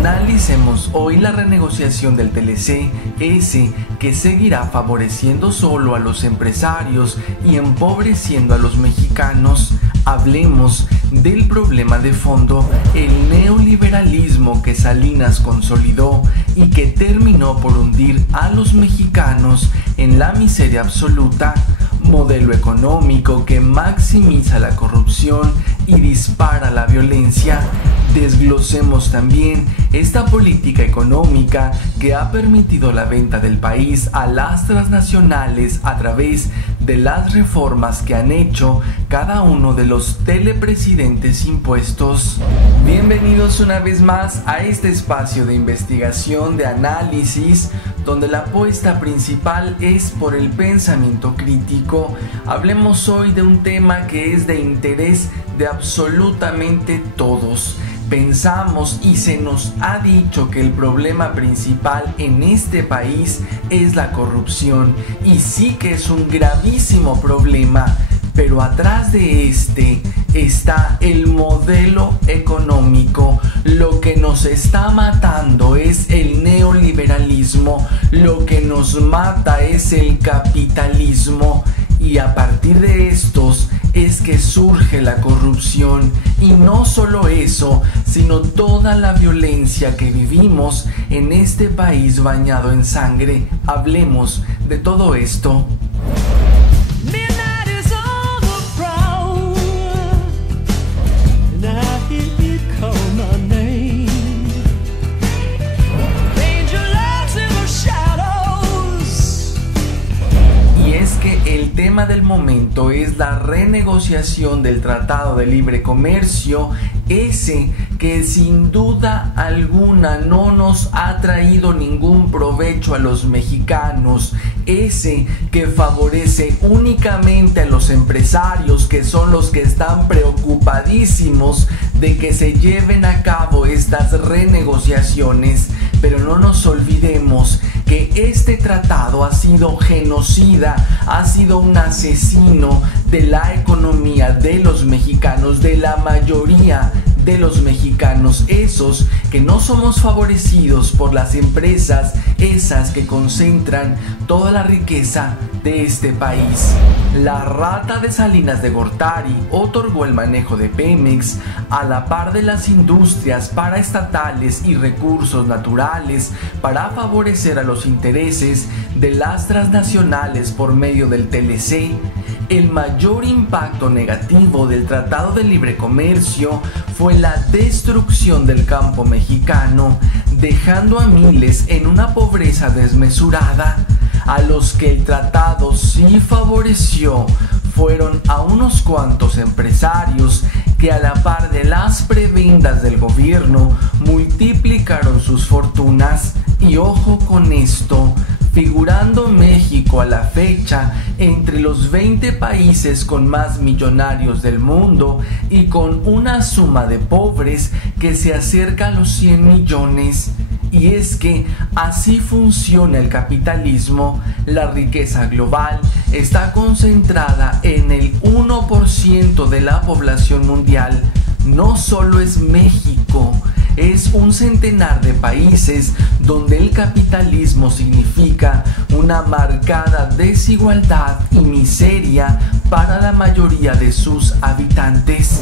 Analicemos hoy la renegociación del TLC, ese que seguirá favoreciendo solo a los empresarios y empobreciendo a los mexicanos. Hablemos del problema de fondo, el neoliberalismo que Salinas consolidó y que terminó por hundir a los mexicanos en la miseria absoluta. Modelo económico que maximiza la corrupción y dispara la violencia. Desglosemos también esta política económica que ha permitido la venta del país a las transnacionales a través de las reformas que han hecho cada uno de los telepresidentes impuestos. Bienvenidos una vez más a este espacio de investigación, de análisis, donde la apuesta principal es por el pensamiento crítico. Hablemos hoy de un tema que es de interés de absolutamente todos. Pensamos y se nos ha dicho que el problema principal en este país es la corrupción, y sí que es un gravísimo problema, pero atrás de este está el modelo económico. Lo que nos está matando es el neoliberalismo, lo que nos mata es el capitalismo, y a partir de estos es que surge la corrupción. Y no solo eso, sino toda la violencia que vivimos en este país bañado en sangre. Hablemos de todo esto. El tema del momento es la renegociación del Tratado de Libre Comercio, ese que sin duda alguna no nos ha traído ningún provecho a los mexicanos, ese que favorece únicamente a los empresarios, que son los que están preocupadísimos de que se lleven a cabo estas renegociaciones. Pero no nos olvidemos que este tratado ha sido genocida, ha sido un asesino de la economía de los mexicanos, de la mayoría de los mexicanos, esos que no somos favorecidos por las empresas, esas que concentran toda la riqueza de este país. La rata de Salinas de Gortari otorgó el manejo de Pemex a la par de las industrias paraestatales y recursos naturales para favorecer a los intereses de las transnacionales por medio del TLC. El mayor impacto negativo del Tratado de Libre Comercio fue la destrucción del campo mexicano, dejando a miles en una pobreza desmesurada. A los que el tratado sí favoreció fueron a unos cuantos empresarios que, a la par de las prebendas del gobierno, multiplicaron sus fortunas. Y ojo con esto, figurando México a la fecha entre los 20 países con más millonarios del mundo y con una suma de pobres que se acerca a los 100 millones. Y es que así funciona el capitalismo. La riqueza global está concentrada en el 1% de la población mundial. No solo es México, es un centenar de países donde el capitalismo significa una marcada desigualdad y miseria para la mayoría de sus habitantes.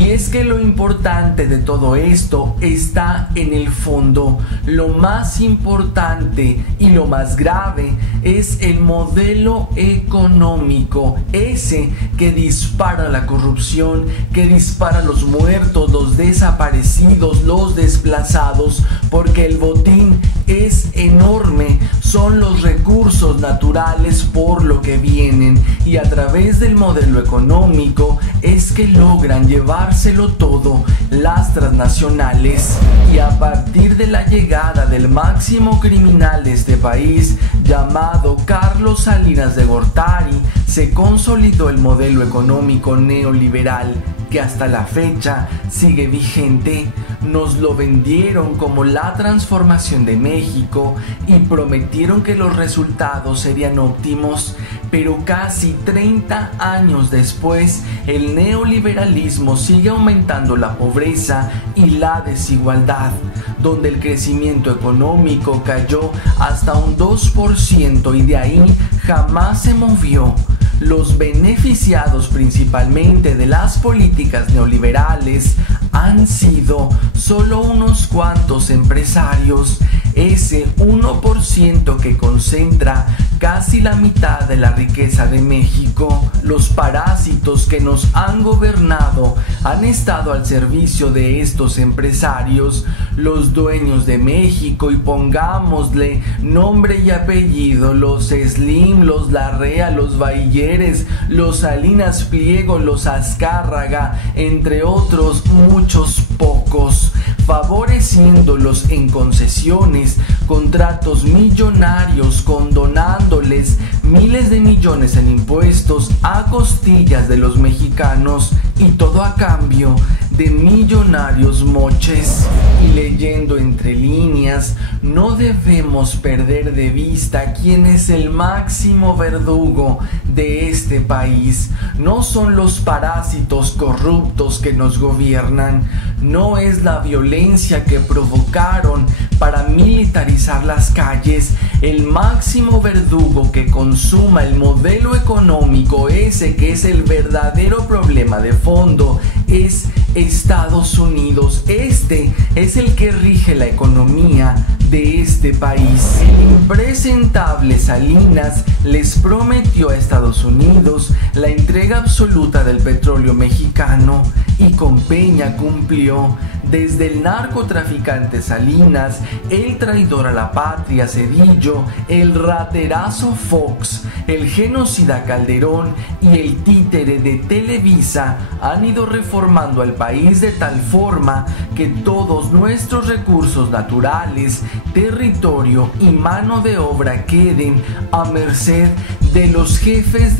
Y es que lo importante de todo esto está en el fondo. Lo más importante y lo más grave es el modelo económico, ese que dispara la corrupción, que dispara los muertos, los desaparecidos, los desplazados, porque el botín es enorme, son los recursos naturales por lo que vienen, y a través del modelo económico es que logran llevárselo todo las transnacionales. Y a partir de la llegada del máximo criminal de este país, llamado Carlos Salinas de Gortari, se consolidó el modelo económico neoliberal que hasta la fecha sigue vigente. Nos lo vendieron como la transformación de México y prometieron que los resultados serían óptimos, pero casi 30 años después el neoliberalismo sigue aumentando la pobreza y la desigualdad, donde el crecimiento económico cayó hasta un 2% y de ahí jamás se movió. Los beneficiados principalmente de las políticas neoliberales han sido solo unos cuantos empresarios, ese 1% que concentra casi la mitad de la riqueza de México. Los parásitos que nos han gobernado han estado al servicio de estos empresarios, los dueños de México, y pongámosle nombre y apellido: los Slim, los Larrea, los Bailleres, los Salinas Pliego, los Azcárraga, entre otros muchos pocos, favoreciéndolos en concesiones, contratos millonarios, condonándoles miles de millones en impuestos a costillas de los mexicanos, y todo a cambio de millonarios moches. Y leyendo entre líneas, no debemos perder de vista quién es el máximo verdugo de este país. No son los parásitos corruptos que nos gobiernan, no es la violencia que provocaron para militarizar las calles. El máximo verdugo que consuma el modelo económico, ese que es el verdadero problema de fondo, es Estados Unidos. Este es el que rige la economía de este país. El impresentable Salinas les prometió a Estados Unidos la entrega absoluta del petróleo mexicano, y con Peña cumplió. Desde el narcotraficante Salinas, el traidor a la patria Zedillo, el raterazo Fox, el genocida Calderón y el títere de Televisa han ido reformando al país de tal forma que todos nuestros recursos naturales, territorio y mano de obra queden a merced de los jefes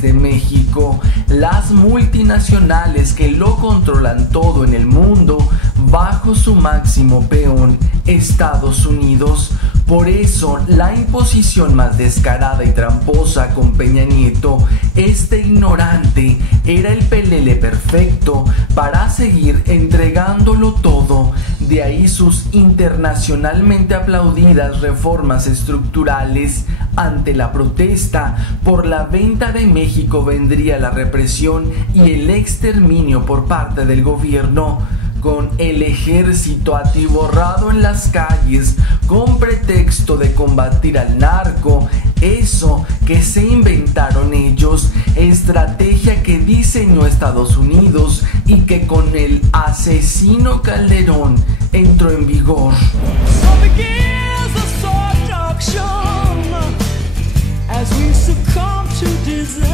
de México, las multinacionales que lo controlan todo en el mundo bajo su máximo peón, Estados Unidos. Por eso, la imposición más descarada y tramposa con Peña Nieto, este ignorante, era el pelele perfecto para seguir entregándolo todo. De ahí sus internacionalmente aplaudidas reformas estructurales. Ante la protesta por la venta de México vendría la represión y el exterminio por parte del gobierno, con el ejército atiborrado en las calles con pretexto de combatir al narco, eso que se inventaron ellos, estrategia que diseñó Estados Unidos y que con el asesino Calderón entró en vigor. As we succumb to desire,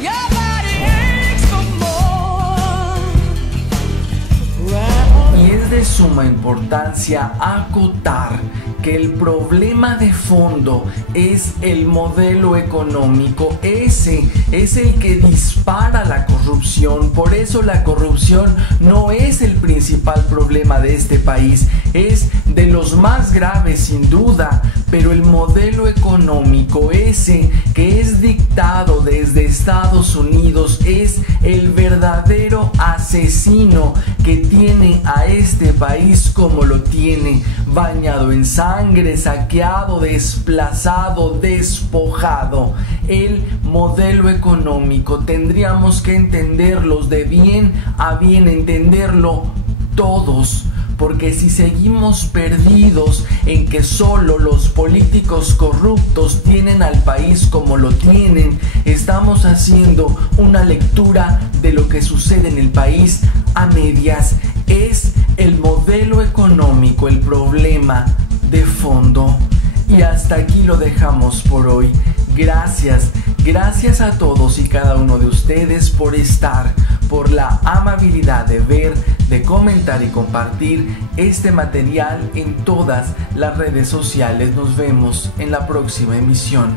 your body aches for more. Y es de suma importancia acotar que el problema de fondo es el modelo económico. Ese es el que dispara la corrupción. Por eso la corrupción no es el principal problema de este país, es de los más graves sin duda, pero el modelo económico, ese que es dictado desde Estados Unidos, es el verdadero asesino que tiene a este país como lo tiene, bañado en sangre, saqueado, desplazado, despojado. El modelo económico tendríamos que entenderlos de bien a bien, entenderlo todos. Porque si seguimos perdidos en que solo los políticos corruptos tienen al país como lo tienen, estamos haciendo una lectura de lo que sucede en el país a medias. Es el modelo económico el problema de fondo. Y hasta aquí lo dejamos por hoy. Gracias a todos y cada uno de ustedes por estar, por la amabilidad de ver, de comentar y compartir este material en todas las redes sociales. Nos vemos en la próxima emisión.